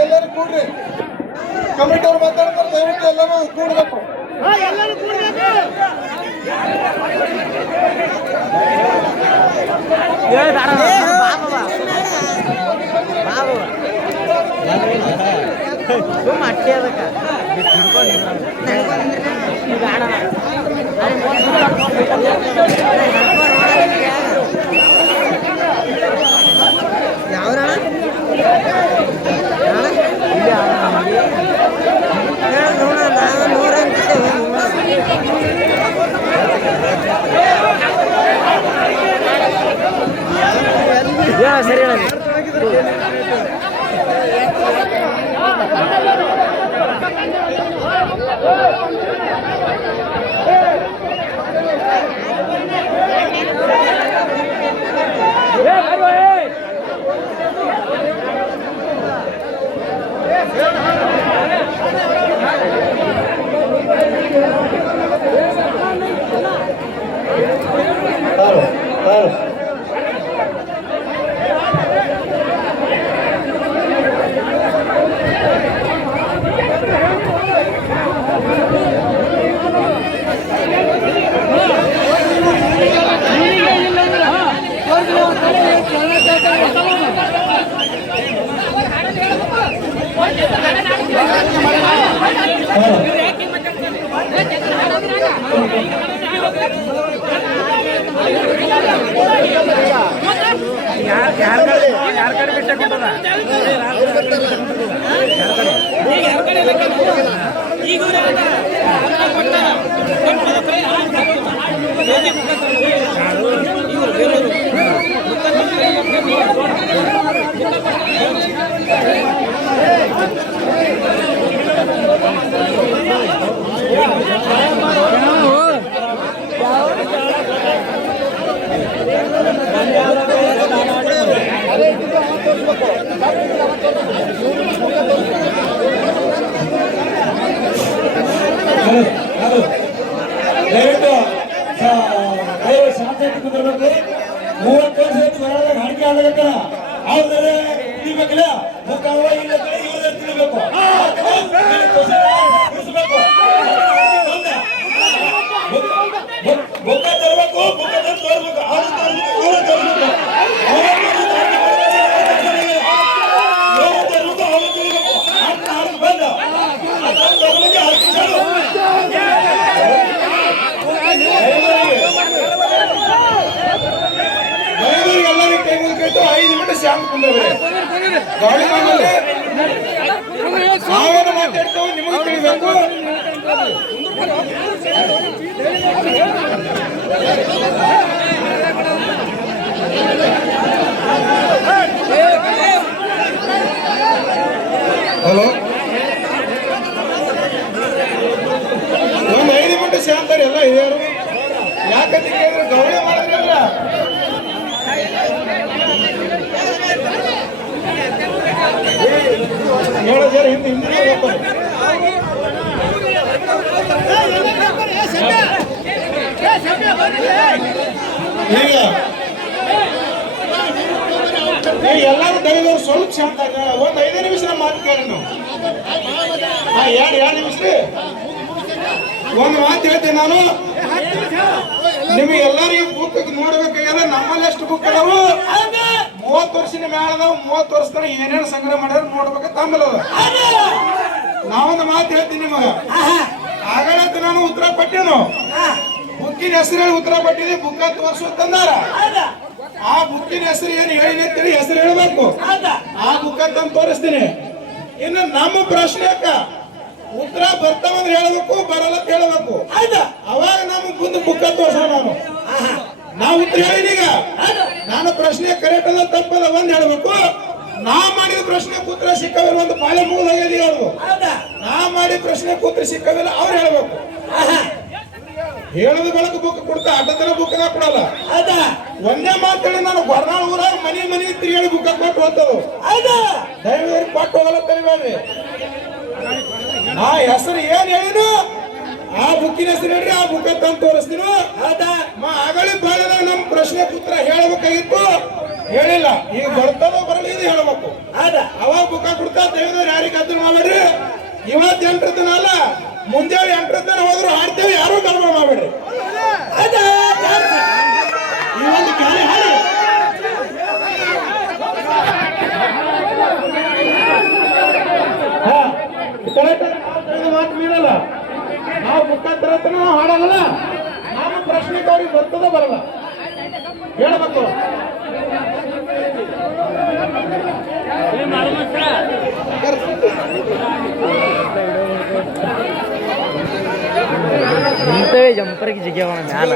ಎಲ್ಲರೂ ಕೂಡ್ರಿ, ಕಮಿಟಿ ಅವ್ರು ಮಾತಾಡ್ತಾರೆ, ದಯವಿಟ್ಟು ಎಲ್ಲರೂ ಕೂಡ್ಬೇಕು. ಎಲ್ಲರೂ ಕೂಡ್ಬೇಕು. ಅಟ್ಟೆ ಅದಕ್ಕೆ ಸರಿ ಯಾರ ಕಡೆ ಬಿಟ್ಟ ಕೊಟ್ಟದ ಶಾಂತಿ ಕುಂದಿರ್ಬೇಕು. 30 ವರ್ಷ ಗಾಡಿಗೆ ಆಗತ್ತ ಅವ್ರೆ ತಿಳಿಬೇಕಿಲ್ಲ ಮುಖವ ಇಲ್ಲ ಇವ್ರ ತಿಳಿಬೇಕು. ಬುಕ್ಕ ತರಬೇಕು, ಬುಕ್ಕ ತಂದು ತೋರ್ಬೇಕು, ಅವ್ರು ತೋರ್ಬೇಕು. ಎಲ್ಲರಿಗೂ ಕೈ ಮುಗಿತು 5 ನಿಮಿಷ ಶಾಂತ ಕುಂದ್ರೆ ಗಾಡಿ ನಾವೇನು ಮಾತಾಡ್ತೇವೆ ನಿಮಗೆ ತಿಳಿಬೇಕು. ಹಲೋ, ಒಂದು 5 ನಿಮಿಷ ಶಾಂತಾರೆ ಎಲ್ಲ ಹಿರಿಯರು. ಯಾಕಂತ ಕೇಳಿದ್ರೆ ಗೌರವ ಮಾಡಿದ್ರಲ್ಲ ಹೇಳೋ ಜರ ಹಿಂದೆ ಈಗ ಎಲ್ಲರೂ ದಯವಿಟ್ಟು ಸ್ವಲ್ಪ ಶಾಂತ ಒಂದು 5 ನಿಮಿಷ ಮಾತು ಕೇಳಿ ನಾವು. 2 ನಿಮಿಷ ಒಂದು ಮಾತು ಹೇಳ್ತೇನೆ ನಾನು. ನಿಮಗೆ ಎಲ್ಲರಿಗೂ ಬುಕ್ ನೋಡ್ಬೇಕಾಗ್ಯದ. ನಮ್ಮಲ್ಲಿ ಎಷ್ಟು ಬುಕ್ ಅದಾವು? 30 ವರ್ಷದ ಮ್ಯಾಲ ಅದಾವ. 30 ವರ್ಷದ ಏನೇನು ಸಂಗ್ರಹ ಮಾಡ್ಯಾರ ನೋಡ್ಬೇಕು. ತಮ್ಮಲ್ಲ ನಾವೊಂದು ಮಾತು ಹೇಳ್ತೀನಿ ನಿಮಗ. ಆಗಲಂತ ನಾನು ಉತ್ತರ ಪಟ್ಟೇನು. ಬುಕ್ಕಿನ ಹೆಸರು ಹೇಳಿ ಉತ್ತರ ಪಟ್ಟಿದೆ. ಬುಕ್ಕ ತೋರಿಸು ತಂದಾರ. ಆ ಬುಕ್ಕಿನ ಹೆಸರು ಏನು ಹೇಳಿ ಅಂತೇಳಿ ಹೆಸರು ಹೇಳ್ಬೇಕು. ಆ ಬುಕ್ ಅಂತ ತೋರಿಸ್ತೀನಿ. ಇನ್ನು ನಮ್ಮ ಪ್ರಶ್ನೆಕ್ಕ ಉತ್ತರ ಬರ್ತಾವಂದ್ರೆ ಹೇಳ್ಬೇಕು, ಬರಲ್ಲ ಹೇಳ್ಬೇಕು. ಅವಾಗ ನಮ್ಗೆ ಮುಂದೆ ಬುಕ್ಕ ತೋರ್ಸೋಣ. ನಾವು ಉತ್ತರ ಹೇಳಿದೀಗ ನಾನು ಪ್ರಶ್ನೆ ಕರೆಕ್ಟ್ ಅಲ್ಲ ತಪ್ಪಲ್ಲ ಒಂದ್ ಹೇಳ್ಬೇಕು. ನಾ ಮಾಡಿದ ಪ್ರಶ್ನೆ ಉತ್ತರ ಸಿಕ್ಕವಿಲ್ಲ ಒಂದು ಪಾಳೆ ಮುಗಿದಾಗಿದೆ ಹೇಳುದು. ನಾ ಮಾಡಿದ ಪ್ರಶ್ನೆ ಉತ್ತರ ಸಿಕ್ಕವಿಲ್ಲ ಅವ್ರು ಹೇಳ್ಬೇಕು. ಹೇಳದ ಬಳಕ ಬುಕ್ ಕೊಡ್ತಾ ಅಡ್ಡತನ ಬುಕ್ ಕೊಡಲ್ಲ. ಒಂದೇ ಮಾತು ಹೇಳಿ ನಾನು ಗೊರ್ನಾಳ್ ಊರಾಗ ಮನಿ ತಿರುಗಿ ಬುಕ್ ಕೊಟ್ಟು ಹೋಗ್ತದ. ದಯವಿಟ್ಟು ಕೊಟ್ಟು ಹೋಗಲ್ಲ ತರಿಬೇಡ್ರಿ. ನಾ ಹೆಸರು ಏನ್ ಹೇಳಿನು ಆ ಬುಕ್ಕಿನ ಹೆಸರು ಹೇಳ್ರಿ, ಆ ಬುಕ್ ತಂದು ತೋರಿಸ್ತೀನಿ. ಹೌದಾ ಆಗಲಿ ಬಾಳದಾಗ ನಮ್ ಪ್ರಶ್ನೆ ಪುತ್ರ ಹೇಳ್ಬೇಕಾಗಿತ್ತು, ಹೇಳಿಲ್ಲ. ಈಗ ಬರ್ತದೋ ಬರಲಿ ಇದು ಹೇಳ್ಬೇಕು. ಹೌದಾ ಅವಾಗ ಬುಕ್ಕ ಕೊಡ್ತಾ ದಯವಿಟ್ಟು ಯಾರಿಗೆ ಅದ್ರ ಮಾಡ್ಬೇಡ್ರಿ. ಇವತ್ತು 8 ದಿನ ಅಲ್ಲ, ಮುಂಜಾನೆ 8 ದಿನ ಹೋದ್ರು ಹಾಡ್ತೇವೆ, ಯಾರು ಗರ್ಭ ಮಾಡ್ಬೇಡ್ರಿ. ಇವತ್ತು ಖಾಲಿ ಹಾಡಿ ಮಾತು ಮೀರಲ್ಲ. ನಾವು ಮುಖಾಂತರ ನಾವು ಹಾಡಲ್ಲ. ನಾವು ಪ್ರಶ್ನೆಗೆ ಅವ್ರಿಗೆ ಬರ್ತದ ಬರಲ್ಲ ಹೇಳ್ಬೇಕು. ಜಂಪರ್ಗೆ ಜಿಗ್ಯಾವ ಮ್ಯಾಲ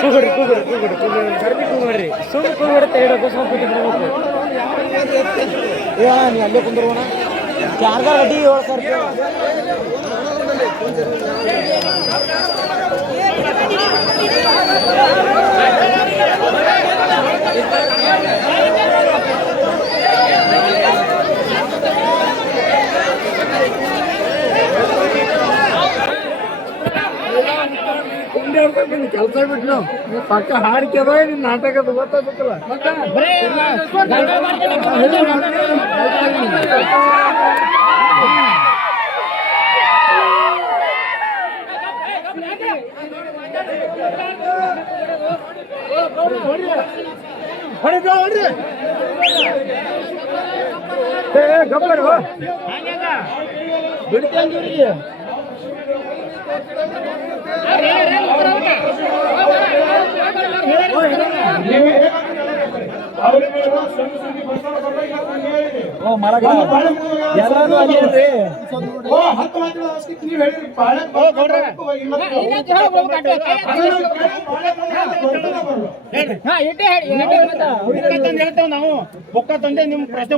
ಕೂಗ್ರಿ ಸುಮ್ಮನೆ ಕೂಗ್ಬಿಡುತ್ತೆ. ಹೇಳೋದು ಸ್ವಲ್ಪ ಬಿಡ್ಬೇಕು. ನೀ ಅಲ್ಲೇ ಕುಂದ್ರೋಣ. ಚಾರ್ಜರ್ ಅಡ್ಡಿ 7,000 ಕೆಲಸ ಬಿಟ್ಟು ನಾವು ಪಕ್ಕ ಹಾಡಿಕೆ ನಿನ್ ನಾಟಕದ ಗೊತ್ತಾಗಬೇಕಲ್ಲ. ಗಬ್ಬರು ಬಿಡ್ತಂದ್ರಿ ನಾವು ಬುಕ್ಕ ತಂದೆ ನಿಮ್ ಪ್ರಶ್ನೆ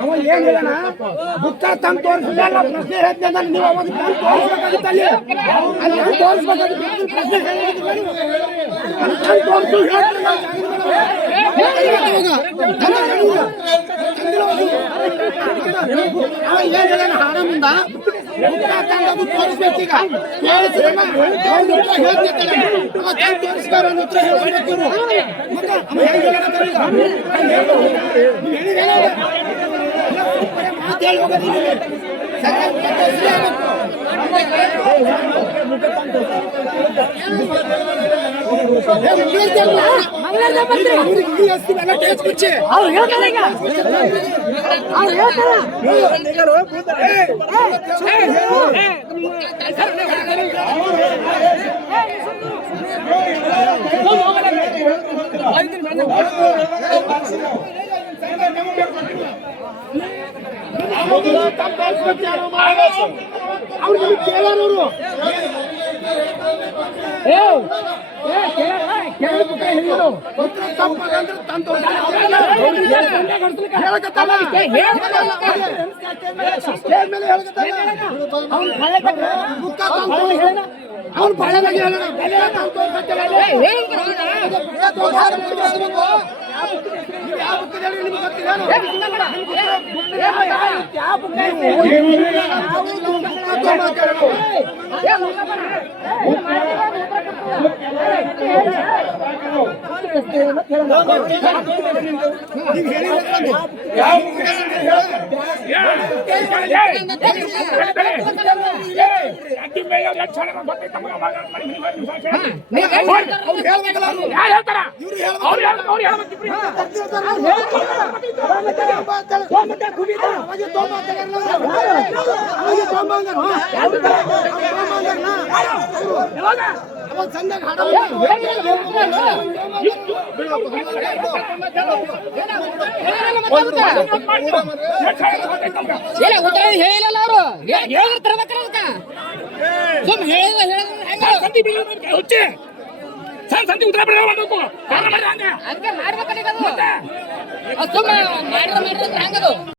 ಅವ ಏನ್ ಹೇಳೋಣ ಬುಕ್ಕ ತಂದು ತೋರಿಸಿಲ್ಲ ಪ್ರಶ್ನೆ ಹೇಳ್ತೇನೆ ನೀವು ಅವಾಗ ತೋರಿಸ್ಬೇಕಾಗಿತ್ತು. ಅಲ್ಲಿ ತೋರಿಸ್ಬೇಕಾಗಿತ್ತು ಪ್ರಶ್ನೆ ಹಾಡ ಮುಂದ ತೋರಿಸ್ಬೇಕೀಗ ಅವ್ರು ಕೇಳೋರು ಅವ್ನು ಬಳ್ಳದಾಗ ಹೇಳಿಲ್ಲ ಅವರು ಹೇಳಿರ್ತಾರ ಸಂತಿ ಹುಚ್ಚಿ ಸಂತಿ ಉತ್ತರ ಮಾಡಬೇಕು ಹಂಗೆ ಮಾಡ್ಬೇಕಲ್ಲ ಮಾಡಿದ್ರೆ ಹಂಗದು